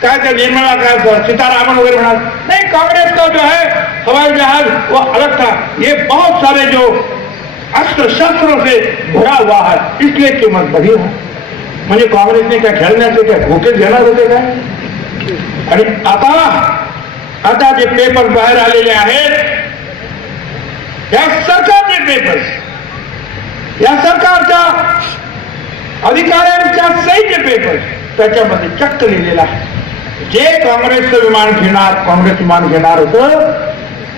क्या निर्मला का सीतारामन वगैरह बना, नहीं, कांग्रेस का जो है हवाई जहाज वो अलग था। ये बहुत सारे जो अस्त्र शस्त्रों से भरा हुआ है, इसलिए कीमत बढ़ी है। म्हणजे काँग्रेसने काय खेळण्याचे काय धोके घेणार होते काय? आणि आता जे पेपर बाहेर आलेले आहेत, या सरकारचे पेपर्स, या सरकारच्या अधिकाऱ्यांच्या सहीचे पेपर्स, त्याच्यामध्ये चक्क लिहिलेलं आहे जे काँग्रेसचं विमान घेणार, काँग्रेस विमान घेणार होतं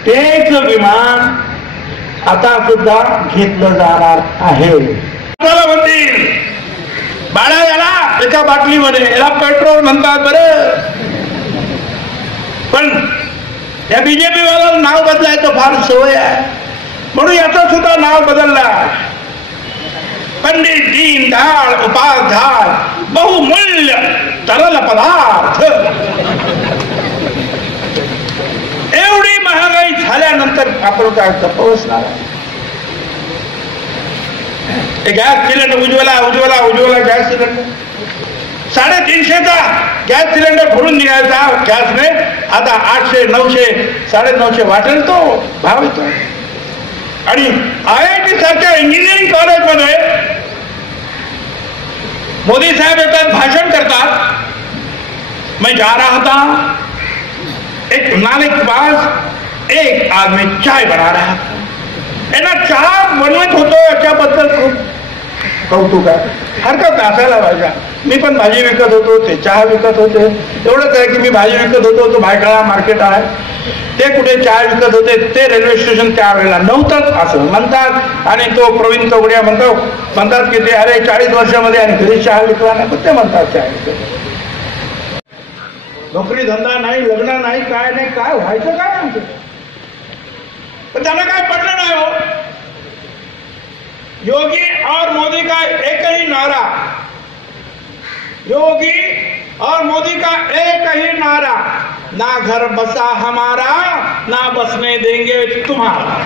तेच विमान आता सुद्धा घेतलं जाणार आहे. म्हणतील बाळा याला एका बाटलीमध्ये याला पेट्रोल म्हणतात बरं, पण या बीजेपी वाला नाव बदलायचं फार सवय आहे, म्हणून याचं सुद्धा नाव बदलला. पंडित दीनदयाळ उपाध्याय बहुमूल्य तरल पदार्थ. एवढी महागाई झाल्यानंतर आपण काय तपवसणार? Gas cylinder Ujjwala gas cylinder 350चा गॅस सिलेंडर भरून निघायचा गॅसने, आता 800, 900, 950 वाटेल तो भाव येतो. आणि IIT सारख्या इंजिनिअरिंग कॉलेजमध्ये मोदी साहेब येतात, भाषण करतात. मैं जा रहा था, एक नाले के पास एक आदमी चाय बना रहा था. यांना चहा बनवत होतो याच्याबद्दल खूप कौतुक आहे, हरकत असायला पाहिजे. मी पण भाजी विकत होतो, ते चहा विकत होते. एवढंच आहे की मी भाजी विकत होतो, तो भायखळा मार्केट आहे, ते कुठे चहा विकत होते, ते रेल्वे स्टेशन त्यावेळेला नव्हतंच असं म्हणतात. आणि तो प्रवीण चौगडिया म्हणतात की ते अरे 40 वर्षामध्ये आणि घरी चहा विकला नाही, पण ते म्हणतात चहा विकत. नोकरी धंदा नाही, लग्न नाही, काय नाही, काय व्हायचं काय आमचं? पण त्यांना काय पडलं नाही हो. योगी और मोदी का एक ही नारा, योगी और मोदी का एक ही नारा, ना घर बसा हमारा, ना बसने देंगे तुम्हारा.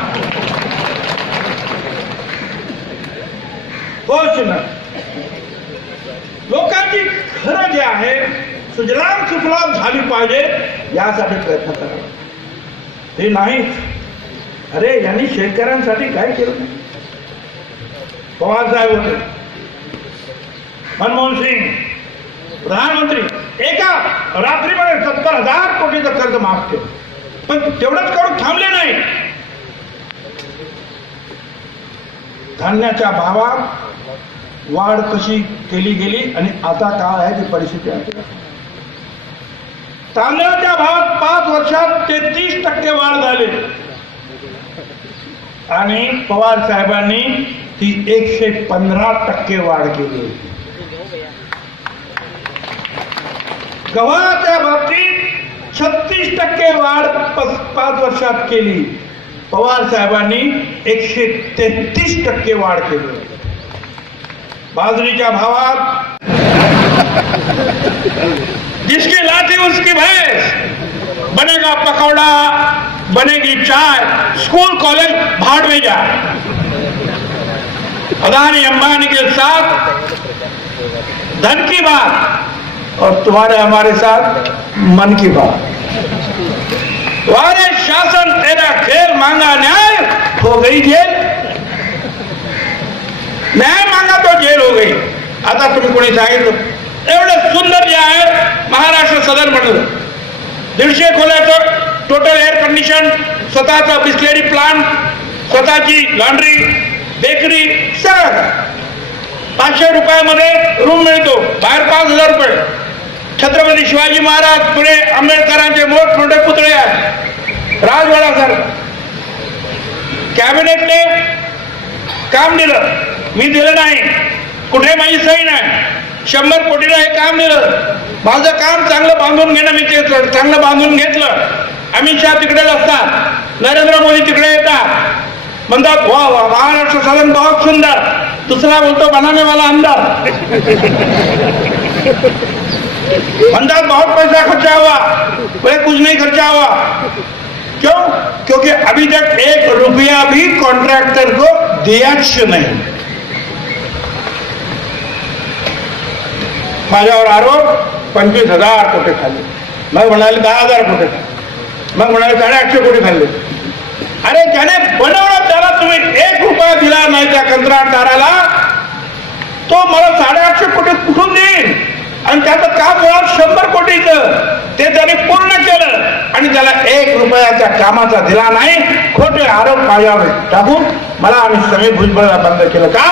घोषणा लोकांची खरं जे आहे सुजलाम सुफलाम झाली पाहिजे यासाठी प्रयत्न करावा. ते नाही, अरे यांनी शेतकऱ्यांसाठी काय केलं नाही. पवार साहेब होते, मनमोहन सिंग प्रधानमंत्री, एका रात्रीमध्ये 70,000 कोटीचं कर्ज माफ केलं, पण तेवढंच करून थांबले नाही. धान्याच्या भावात वाढ कशी केली गेली आणि आता काय आहे ती परिस्थिती आहे. तांदळाच्या भावात 5 वर्षात 33% वाढ झाली आणि पवार साहेबांनी ती 115% वाढ केली. गव्हाच्या बाबतीत 36% वाढ 5 वर्षात केली. पवार साहेबांनी 133% वाढ केली. बाजरीच्या भावात जिसकी लाठी उसकी भैंस, बनेगा पकौड़ा, बनेगी चाय, स्कूल कॉलेज भाड़ में जा. अदानी अंबानी के साथ धन की बात और तुम्हारे हमारे साथ मन की बात. तुम्हारे शासन तेरा खेल मांगा न्याय, हो गई जेल. न्याय मांगा तो जेल हो गई. आता तुम्ही कोणी सांगितलं एवढं सुंदर जे आहे महाराष्ट्र सदन म्हणलं, 150 खोल्याचं टोटल एअर कंडिशन, स्वतःचा बिस्लेरी प्लांट, स्वतःची लॉन्ड्री, बेकरी, सगळं. 500 रुपयामध्ये रूम मिळतो, बाहेर 5,000 रुपये. छत्रपती शिवाजी महाराज पुणे आंबेडकरांचे मोठमोठे पुतळे आहेत, राजवाडासारखं. कॅबिनेटने काम दिलं, मी दिलं नाही, कुठे माझी सही नाही. 100 कोटीला हे काम दिलं. माझं काम चांगलं बांधून घेणं, मी ते चांगलं बांधून घेतलं. अमित शहा तिकडे असतात, नरेंद्र मोदी तिकडे येतात, म्हणतात वा वा महाराष्ट्र सदन बहुत सुंदर. दुसरा बोलतो बनाने वाला अंदर. म्हणतात बहुत पैसा खर्चा हुआ, बोले कुछ नहीं खर्चा हुआ. क्यों? क्योंकि अभी तक 1 रुपया भी कॉन्ट्रैक्टर को दियाच नहीं. माझ्यावर आरोप 25,000 कोटी खाल्ले, मग म्हणाले 10,000 कोटी खाल्ले, मग म्हणाले 850 कोटी खाल्ले. अरे ज्याने बनवलं त्याला तुम्ही 1 रुपया दिला नाही त्या कंत्राटदाराला, तो मला 850 कोटी कुठून देईल? आणि त्याचं काम मुळात 100 कोटीचं, ते त्याने पूर्ण केलं आणि त्याला 1 रुपयाच्या कामाचा दिला नाही. खोटे आरोप माझ्यावर टाकून मला आणि समीर भुजबळला बंद केलं का?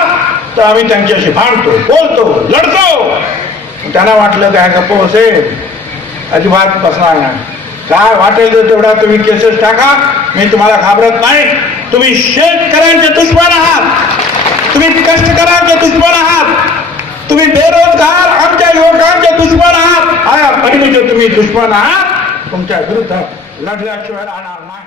तर आम्ही त्यांच्याशी भांडतो, बोलतो, लढतो. त्यांना वाटलं काय गप्प असेल, अजिबात बसणार नाही. काय वाटेल तर तेवढा तुम्ही केसेस टाका, मी तुम्हाला घाबरत नाही. तुम्ही शेतकऱ्यांचे दुश्मन आहात, तुम्ही कष्टकऱ्यांचे दुश्मन आहात, तुम्ही बेरोजगार आमच्या युवकांचे दुश्मन आहात. बहिणीचे तुम्ही दुश्मन आहात. तुमच्या विरुद्ध लढल्याशिवाय राहणार नाही.